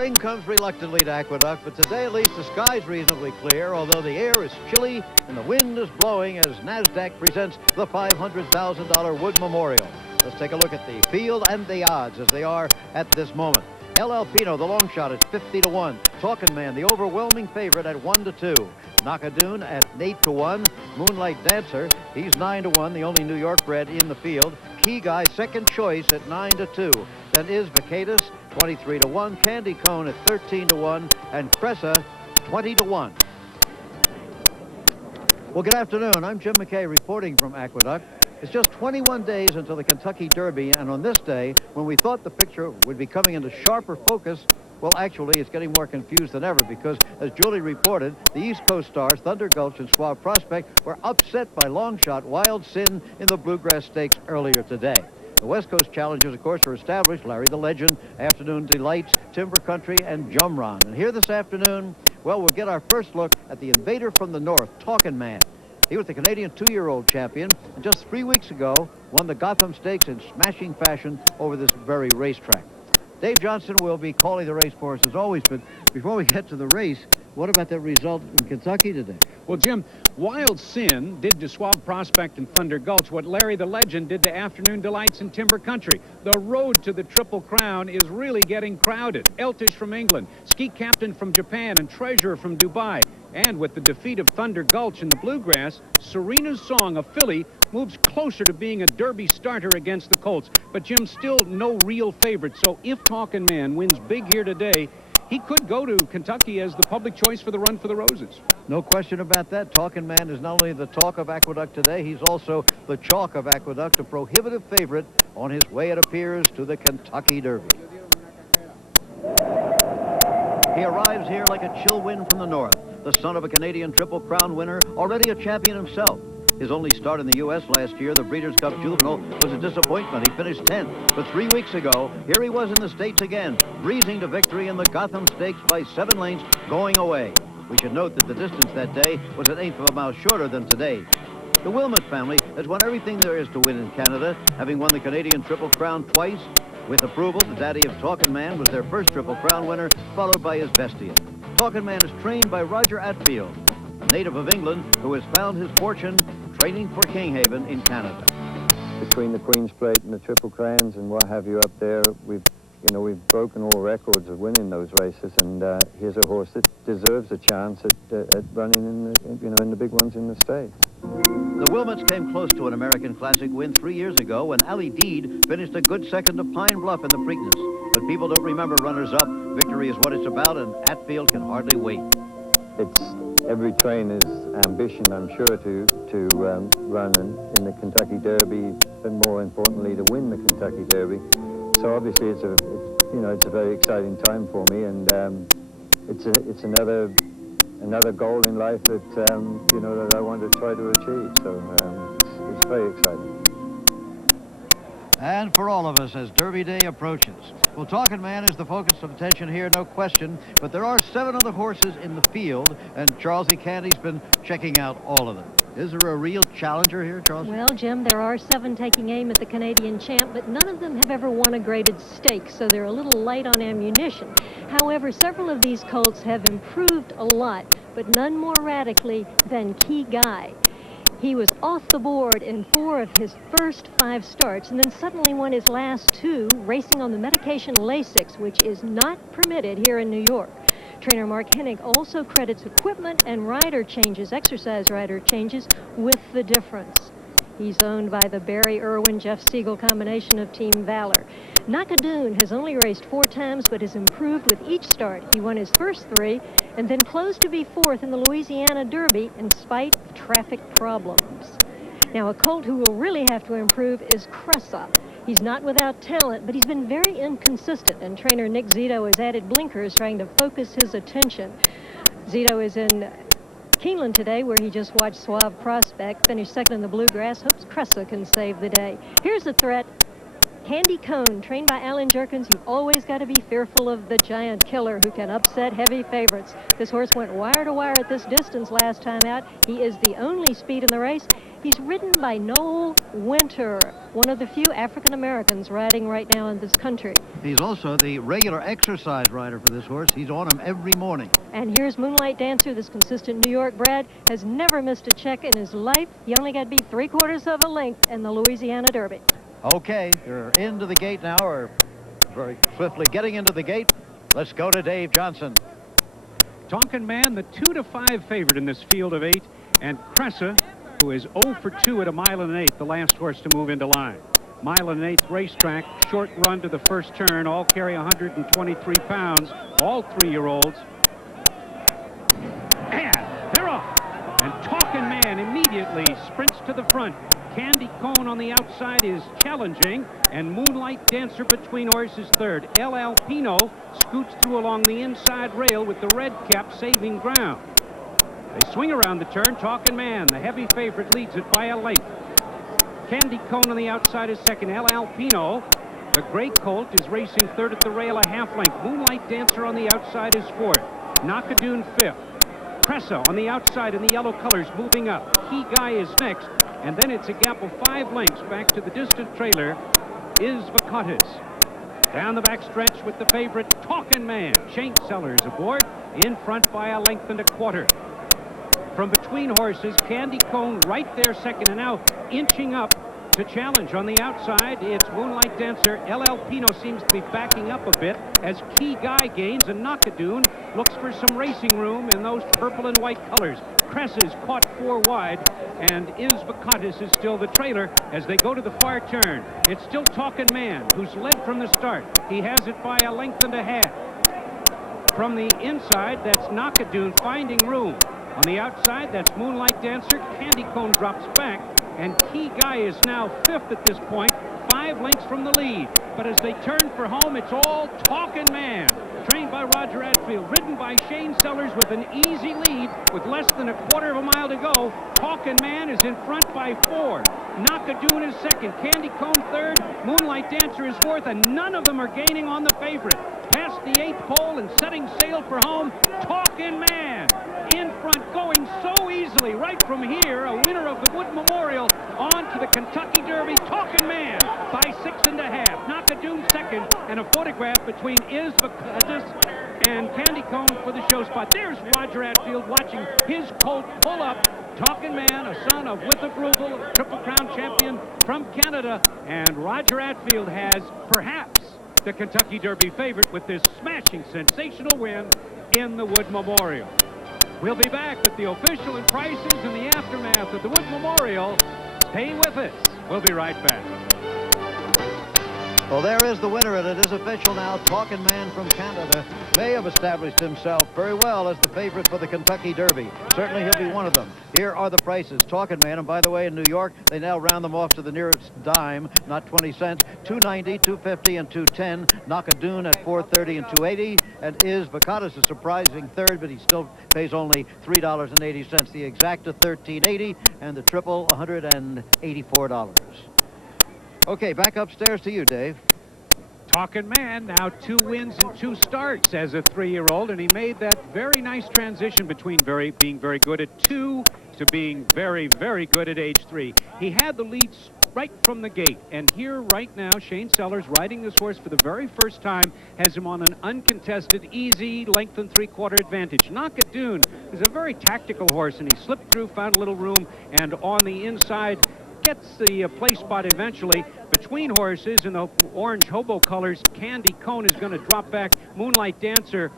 Spring comes reluctantly to Aqueduct, but today at least the sky's reasonably clear, although the air is chilly and the wind is blowing as NASDAQ presents the $500,000 Wood Memorial. Let's take a look at the field and the odds as they are at this moment. El Alpino, the long shot, is 50-1. Talkin Man, the overwhelming favorite, at 1-2. Knockadoon at 8-1. Moonlight Dancer, he's 9-1, the only New York bred in the field. Key Guy, second choice, at 9-2. Then is Vacatus, 23-1. Candy Cone at 13-1. And Cressa, 20-1. Well, good afternoon. I'm Jim McKay reporting from Aqueduct. It's just 21 days until the Kentucky Derby, and on this day, when we thought the picture would be coming into sharper focus, well, actually, it's getting more confused than ever because, as Julie reported, the East Coast stars, Thunder Gulch and Suave Prospect, were upset by long shot Wild Sin in the Bluegrass Stakes earlier today. The West Coast challengers, of course, are established: Larry the Legend, Afternoon Delights, Timber Country, and Jumron. And here this afternoon, well, we'll get our first look at the invader from the north, Talkin Man. He was the Canadian 2-year-old champion, and just 3 weeks ago won the Gotham Stakes in smashing fashion over this very racetrack. Dave Johnson will be calling the race for us as always, but before we get to the race, what about that result in Kentucky today? Well, Jim, Wild Sin did to Suave Prospect and Thunder Gulch what Larry the Legend did to Afternoon Delights in Timber Country. The road to the Triple Crown is really getting crowded. Eltish from England, Ski Captain from Japan, and Treasure from Dubai. And with the defeat of Thunder Gulch in the Bluegrass, Serena's Song, a filly, moves closer to being a Derby starter against the Colts. But Jim, still no real favorite. So if Talkin Man wins big here today, he could go to Kentucky as the public choice for the Run for the Roses. No question about that. Talkin Man is not only the talk of Aqueduct today, he's also the chalk of Aqueduct, a prohibitive favorite on his way, it appears, to the Kentucky Derby. He arrives here like a chill wind from the north, the son of a Canadian Triple Crown winner, already a champion himself. His only start in the U.S. last year, the Breeders' Cup Juvenile, was a disappointment. He finished 10th. But 3 weeks ago, here he was in the States again, breezing to victory in the Gotham Stakes by 7 lengths, going away. We should note that the distance that day was an eighth of a mile shorter than today. The Wilmot family has won everything there is to win in Canada, having won the Canadian Triple Crown twice. With approval, the daddy of Talkin Man was their first Triple Crown winner, followed by his Bestia. Talkin Man is trained by Roger Atfield, a native of England who has found his fortune training for Kinghaven in Canada. Between the Queen's Plate and the Triple Crowns and what have you up there, we've broken all records of winning those races, and here's a horse that deserves a chance at running in the big ones in the States. The Wilmots came close to an American Classic win 3 years ago when Ali Deed finished a good second to Pine Bluff in the Preakness. But people don't remember runners-up. Victory is what it's about, and Atfield can hardly wait. It's every trainer's ambition, I'm sure, to run in the Kentucky Derby, but more importantly, to win the Kentucky Derby. So obviously, it's a very exciting time for me, and it's another goal in life that that I want to try to achieve. So it's very exciting. And for all of us as Derby Day approaches. Well, Talkin Man is the focus of attention here, no question, but there are 7 other horses in the field, and Charles E. Candy's been checking out all of them. Is there a real challenger here, Charles? Well, Jim, there are 7 taking aim at the Canadian champ, but none of them have ever won a graded stake, so they're a little light on ammunition. However, several of these colts have improved a lot, but none more radically than Key Guy. He was off the board in 4 of his first 5 starts, and then suddenly won his last 2, racing on the medication Lasix, which is not permitted here in New York. Trainer Mark Hennig also credits equipment and rider changes, exercise rider changes, with the difference. He's owned by the Barry Irwin, Jeff Siegel combination of Team Valor. Knockadoon has only raced 4 times, but has improved with each start. He won his first 3 and then closed to be 4th in the Louisiana Derby in spite of traffic problems. Now, a colt who will really have to improve is Cressa. He's not without talent, but he's been very inconsistent, and trainer Nick Zito has added blinkers trying to focus his attention. Zito is in Keeneland today, where he just watched Suave Prospect finish second in the Bluegrass. Hopes Cressa can save the day. Here's the threat. Candy Cone, trained by Alan Jerkins. You've always got to be fearful of the giant killer who can upset heavy favorites. This horse went wire to wire at this distance last time out. He is the only speed in the race, He's ridden by NOEL, WYNTER, one of the few African Americans riding right now in this country. He's also the regular exercise rider for this horse. He's on him every morning. And here's Moonlight Dancer, this consistent New York bred, has never missed a check in his life. He only got beat 3/4 of a length in the Louisiana Derby. Okay, they're into the gate now, or very swiftly getting into the gate. Let's go to Dave Johnson. Talkin Man, the 2-5 favorite in this field of 8, and Cressa, who is 0 for 2 at a 1 1/8, the last horse to move into line. 1 1/8 racetrack, short run to the first turn, all carry 123 pounds, all 3-year-olds. And they're off. And Talkin Man immediately sprints to the front. Candy Cone on the outside is challenging, and Moonlight Dancer between horses third. El Alpino scoots through along the inside rail with the red cap saving ground. They swing around the turn. Talkin Man, the heavy favorite, leads it by a length. Candy Cone on the outside is second. El Alpino, the gray colt, is racing third at the rail, a half length. Moonlight Dancer on the outside is fourth. Knockadoon fifth. Cressa on the outside in the yellow colors moving up. Key Guy is next. And then it's a gap of 5 lengths back to the distant trailer is Vacatus. Down the back stretch with the favorite Talkin Man. Shane Sellers aboard, in front by a length and a quarter. From between horses, Candy Cone right there second, and now inching up to challenge on the outside. It's Moonlight Dancer. El Alpino seems to be backing up a bit as Key Guy gains, and Knockadoon looks for some racing room in those purple and white colors. Cressa is caught 4 wide, and Vacatus is still the trailer as they go to the far turn. It's still Talkin Man, who's led from the start. He has it by a length and a half. From the inside, that's Knockadoon finding room. On the outside, that's Moonlight Dancer. Candy Cone drops back, and Key Guy is now fifth at this point, 5 lengths from the lead. But as they turn for home, it's all Talkin Man, trained by Roger Atfield, ridden by Shane Sellers with an easy lead with less than a 1/4 mile to go. Talkin Man is in front by 4. Knockadoon is second. Candy Cone third. Moonlight Dancer is fourth, and none of them are gaining on the favorite. Past the 8th pole and setting sail for home, Talkin Man in front, going so easily right from here. A winner of the Wood Memorial on to the Kentucky Derby. Talkin Man by 6 1/2. Knockadoon second, and a photograph between Vacatus and Candy Cone for the show spot. There's Roger Atfield watching his colt pull up. Talkin Man, a son of With Approval, a Triple Crown champion from Canada, and Roger Atfield has perhaps the Kentucky Derby favorite with this smashing, sensational win in the Wood Memorial. We'll be back with the official and prices in the aftermath of the Wood Memorial. Stay with us. We'll be right back. Well, there is the winner, and it is official now. Talkin Man from Canada may have established himself very well as the favorite for the Kentucky Derby. Certainly he'll be one of them. Here are the prices. Talkin Man, and by the way, in New York, they now round them off to the nearest dime, not 20 cents. $2.90, $2.50, and $2.10. Knockadoon at $4.30 and $2.80. And Vacatus is surprising third, but he still pays only $3.80. The exacta $13.80, and the triple $184. Okay, back upstairs to you, Dave. Talkin Man, now 2 wins and 2 starts as a 3-year-old, and he made that very nice transition between being very good at 2 to being very, very good at age 3. He had the lead right from the gate, and here right now, Shane Sellers, riding this horse for the very first time, has him on an uncontested, easy length and 3/4 advantage. Knockadoon is a very tactical horse, and he slipped through, found a little room, and on the inside, gets the place spot eventually. Between horses in the orange hobo colors, Candy Cone is going to drop back. Moonlight Dancer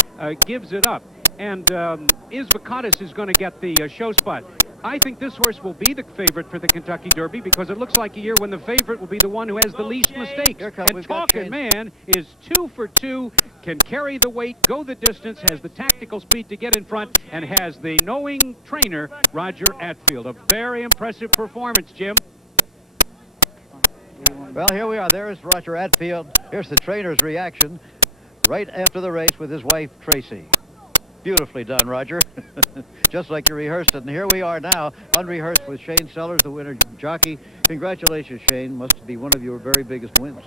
gives it up. And Vacatus is going to get the show spot. I think this horse will be the favorite for the Kentucky Derby because it looks like a year when the favorite will be the one who has the least mistakes. And Talkin Man is 2 for 2, can carry the weight, go the distance, has the tactical speed to get in front, and has the knowing trainer, Roger Atfield. A very impressive performance, Jim. Well, here we are. There's Roger Atfield. Here's the trainer's reaction right after the race with his wife, Tracy. Beautifully done, Roger. Just like you rehearsed it. And here we are now, unrehearsed with Shane Sellers, the winner jockey. Congratulations, Shane. Must be one of your very biggest wins.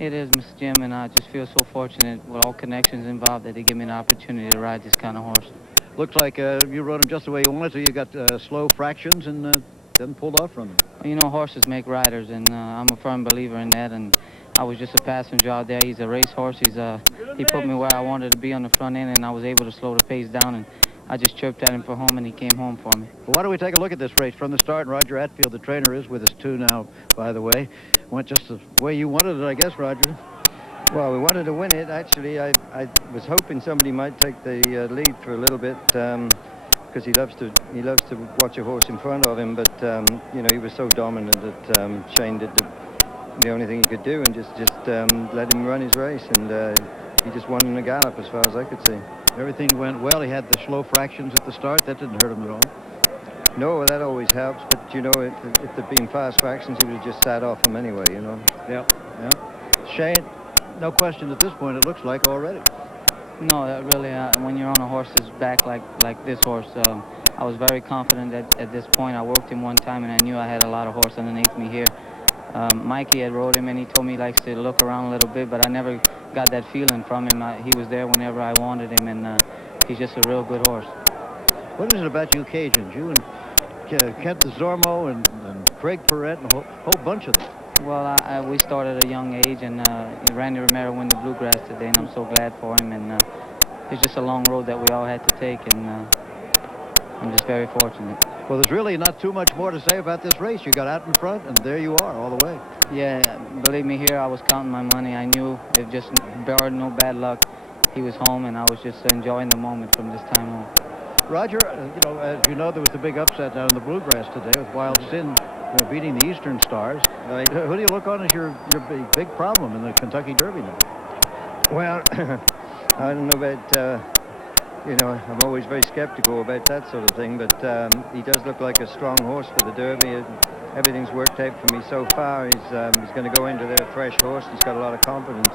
It is, Mr. Jim, and I just feel so fortunate with all connections involved that they give me an opportunity to ride this kind of horse. Looks like you rode him just the way you wanted to. You got slow fractions in then pulled off from him. You know, horses make riders, and I'm a firm believer in that. And I was just a passenger out there. He's a racehorse. He put me where I wanted to be on the front end, and I was able to slow the pace down. And I just chirped at him for home, and he came home for me. Well, why don't we take a look at this race from the start? And Roger Atfield, the trainer, is with us too now, by the way. Went just the way you wanted it, I guess, Roger. Well, we wanted to win it. Actually, I was hoping somebody might take the lead for a little bit, because he loves to watch a horse in front of him. But you know, he was so dominant that Shane did the only thing he could do, and just let him run his race, and he just won in a gallop as far as I could see. Everything went well. He had the slow fractions at the start. That didn't hurt him at all. No, that always helps. But you know, if there'd been fast fractions, he would have just sat off him anyway. You know. Yeah. Shane, no question at this point. It looks like already. No, that really, when you're on a horse's back like this horse, I was very confident that at this point. I worked him one time, and I knew I had a lot of horse underneath me here. Mikey had rode him, and he told me he likes to look around a little bit, but I never got that feeling from him. He was there whenever I wanted him, and he's just a real good horse. What is it about you Cajuns? You and Kent Zormo and Craig Perrette and a whole bunch of them. Well, we started at a young age, and Randy Romero won the Bluegrass today, and I'm so glad for him. And it's just a long road that we all had to take, and I'm just very fortunate. Well, there's really not too much more to say about this race. You got out in front, and there you are all the way. Yeah, believe me, here I was counting my money. I knew if just barred no bad luck, he was home, and I was just enjoying the moment from this time on. Roger, you know, as you know, there was the big upset down in the Bluegrass today with Wild Sin beating the Eastern Stars. Right. Who do you look on as your big problem in the Kentucky Derby now? Well, I don't know about, you know, I'm always very skeptical about that sort of thing, but he does look like a strong horse for the Derby. Everything's worked out for me so far. He's going to go into there a fresh horse. He's got a lot of confidence.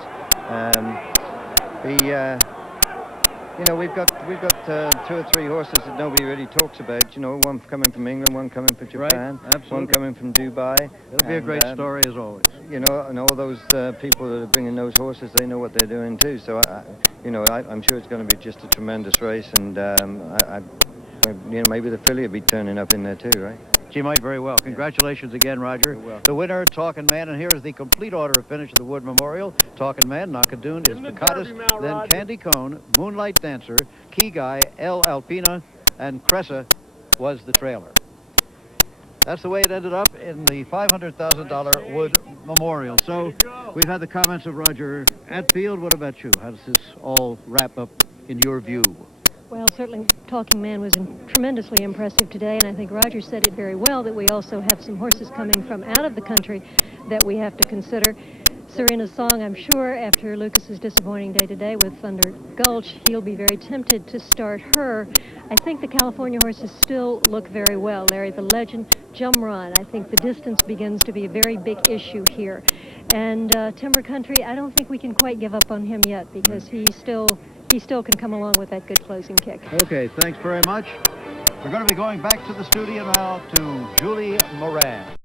You know, we've got 2 or 3 horses that nobody really talks about. You know, one coming from England, one coming from Japan, right. One coming from Dubai. It'll be a great story as always. You know, and all those people that are bringing those horses, they know what they're doing too. So, you know, I'm sure it's going to be just a tremendous race, and you know, maybe the filly will be turning up in there too, right? She might very well. Congratulations again, Roger. The winner, Talkin Man, and here is the complete order of finish of the Wood Memorial. Talkin Man, Knockadoon, is Picatus, then Candy Cone, Moonlight Dancer, Key Guy, El Alpina, and Cressa was the trailer. That's the way it ended up in the $500,000 Wood Memorial. So we've had the comments of Roger Atfield. What about you? How does this all wrap up in your view? Well, certainly Talking Man was tremendously impressive today, and I think Roger said it very well that we also have some horses coming from out of the country that we have to consider. Serena's Song, I'm sure, after Lucas's disappointing day today with Thunder Gulch, he'll be very tempted to start her. I think the California horses still look very well. Larry the Legend, Jumrun, I think the distance begins to be a very big issue here. And Timber Country, I don't think we can quite give up on him yet because he still can come along with that good closing kick. Okay, thanks very much. We're going to be going back to the studio now to Julie Moran.